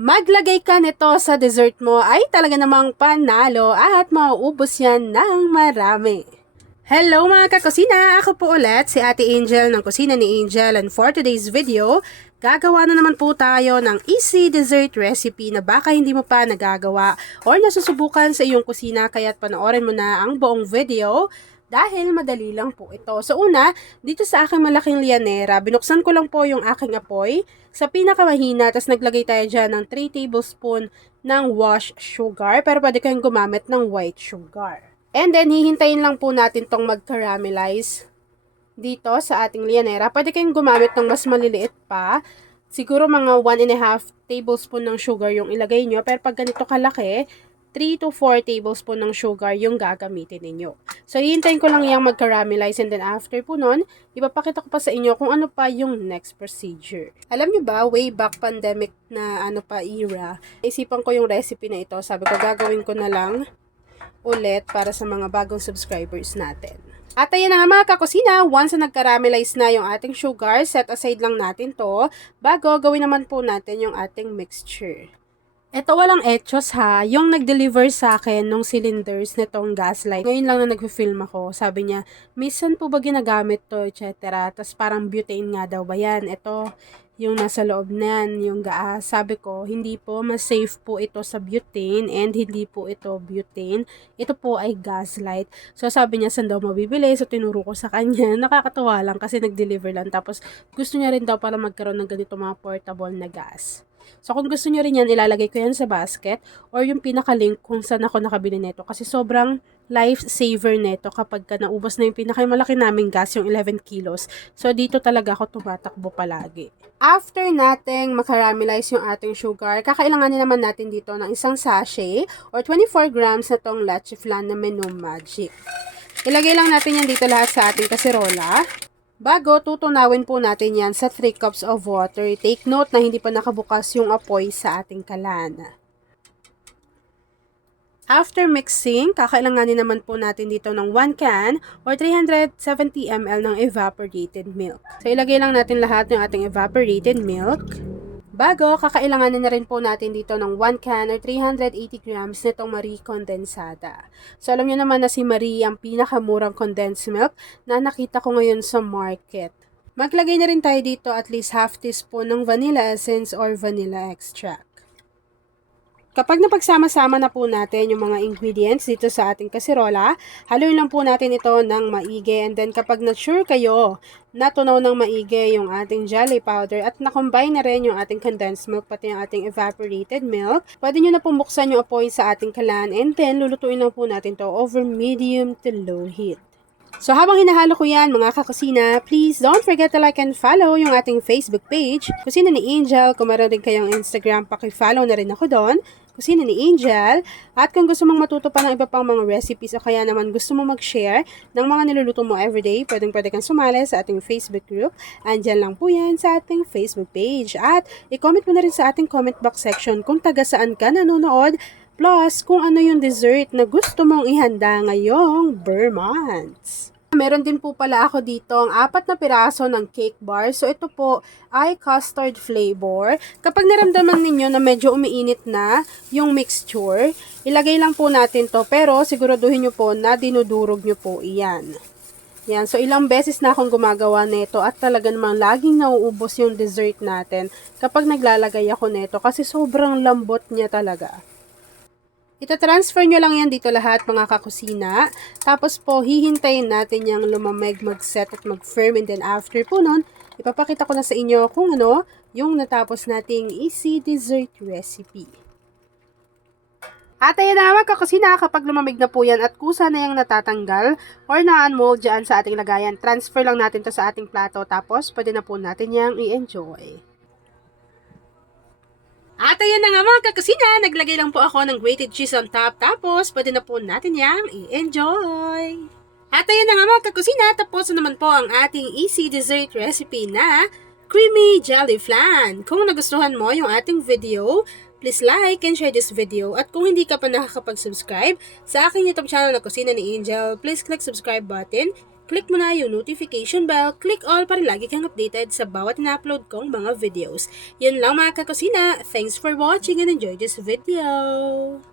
Maglagay ka nito sa dessert mo ay talaga namang panalo at mauubos yan ng marami. Hello mga kakusina! Ako po ulit si Ate Angel ng Kusina ni Angel, and for today's video, gagawa na naman po tayo ng easy dessert recipe na baka hindi mo pa nagagawa or nasusubukan sa iyong kusina, kaya't panoorin mo na ang buong video dahil madali lang po ito. So una, dito sa aking malaking lianera, binuksan ko lang po yung aking apoy sa pinakamahina, tapos naglagay tayo dyan ng 3 tablespoon ng wash sugar, pero pwede kayong gumamit ng white sugar. And then, hihintayin lang po natin tong mag-caramelize dito sa ating lianera. Pwede kayong gumamit ng mas maliliit pa. Siguro mga 1.5 tablespoon ng sugar yung ilagay nyo, pero pag ganito kalaki, 3 to 4 tablespoon ng sugar yung gagamitin ninyo. So, hihintayin ko lang yung mag-caramelize, and then after po nun, ipapakita ko pa sa inyo kung ano pa yung next procedure. Alam nyo ba, way back pandemic na era, isipan ko yung recipe na ito. Sabi ko, gagawin ko na lang ulit para sa mga bagong subscribers natin. At ayan na nga mga kakusina, once na nag-caramelize na yung ating sugar, set aside lang natin to bago gawin naman po natin yung ating mixture. Ito walang etchos ha, yung nag-deliver sa akin nung cylinders nitong gas light. Ngayon lang na nag-film ako, sabi niya, minsan po ba ginagamit to, etc. Tapos parang butane nga daw ba yan? Ito, yung nasa loob niyan, yung gas. Sabi ko, hindi po, mas safe po ito sa butane and hindi po ito butane. Ito po ay gas light. So sabi niya, saan daw mabibili? So tinuro ko sa kanya. Nakakatawa lang kasi nag-deliver lang. Tapos gusto niya rin daw para magkaroon ng ganito mga portable na gas. So, kung gusto nyo rin yan, ilalagay ko yan sa basket or yung pinaka-link kung saan ako nakabili nito. Kasi sobrang lifesaver nito kapag naubos na yung pinakamalaki naming gas, yung 11 kilos. So, dito talaga ako tumatakbo palagi. After nating makaramelize yung ating sugar, kakailanganin naman natin dito ng isang sachet or 24 grams na tong leche flan na Menu Magic. Ilagay lang natin yan dito lahat sa ating kaserola. Bago, tutunawin po natin yan sa 3 cups of water. Take note na hindi pa nakabukas yung apoy sa ating kalan. After mixing, kakailanganin naman po natin dito ng 1 can or 370 ml ng evaporated milk. So, ilagay lang natin lahat ng ating evaporated milk. Bago, kakailanganin na rin po natin dito ng 1 can or 380 grams nitong Marie Condensada. So, alam niyo naman na si Marie ang pinakamurang condensed milk na nakita ko ngayon sa market. Maglagay na rin tayo dito at least half teaspoon ng vanilla essence or vanilla extract. Kapag napagsama-sama na po natin yung mga ingredients dito sa ating kaserola, haluin lang po natin ito ng maigi, and then kapag na-sure kayo na tunaw ng maigi yung ating jelly powder at na-combine na rin yung ating condensed milk pati yung ating evaporated milk, pwede nyo na buksan yung apoy sa ating kalan, and then lulutuin lang po natin to over medium to low heat. So habang hinahalo ko yan mga kakusina, please don't forget to like and follow yung ating Facebook page, Kusina ni Angel. Kung meron rin kayong Instagram, paki-follow na rin ako doon, Kusina ni Angel. At kung gusto mong matuto pa ng iba pang mga recipes o kaya naman gusto mong mag-share ng mga niluluto mo everyday, pwede kang sumali sa ating Facebook group. Andyan lang po yan sa ating Facebook page. At i-comment mo na rin sa ating comment box section kung taga saan ka nanonood, plus kung ano yung dessert na gusto mong ihanda ngayong Burr-months. Meron din po pala ako dito ang 4 na piraso ng cake bar. So, ito po ay custard flavor. Kapag naramdaman ninyo na medyo umiinit na yung mixture, ilagay lang po natin to. Pero, siguraduhin nyo po na dinudurog nyo po iyan. Yan. So, ilang beses na akong gumagawa nito at talaga namang laging nauubos yung dessert natin kapag naglalagay ako nito kasi sobrang lambot niya talaga. Ita-transfer nyo lang yan dito lahat mga kakusina. Tapos po, hihintayin natin yung lumamig, mag-set at mag-firm. And then after po nun, ipapakita ko na sa inyo kung ano yung natapos nating easy dessert recipe. At ayan na mga kakusina, kapag lumamig na po yan at kusa na yung natatanggal or na-unmold dyan sa ating lagayan, transfer lang natin to sa ating plato. Tapos, pwede na po natin yung i-enjoy. At ayan na nga mga kakusina, naglagay lang po ako ng grated cheese on top, tapos pwede na po natin yang i-enjoy. At ayan na nga mga kakusina, tapos na naman po ang ating easy dessert recipe na creamy jelly flan. Kung nagustuhan mo yung ating video, please like and share this video. At kung hindi ka pa nakakapag-subscribe sa aking YouTube channel na Kusina ni Angel, please click subscribe button. click mo na yung notification bell, click all para lagi kang updated sa bawat na-upload kong mga videos. Yun lang mga kakusina. Thanks for watching and enjoy this video.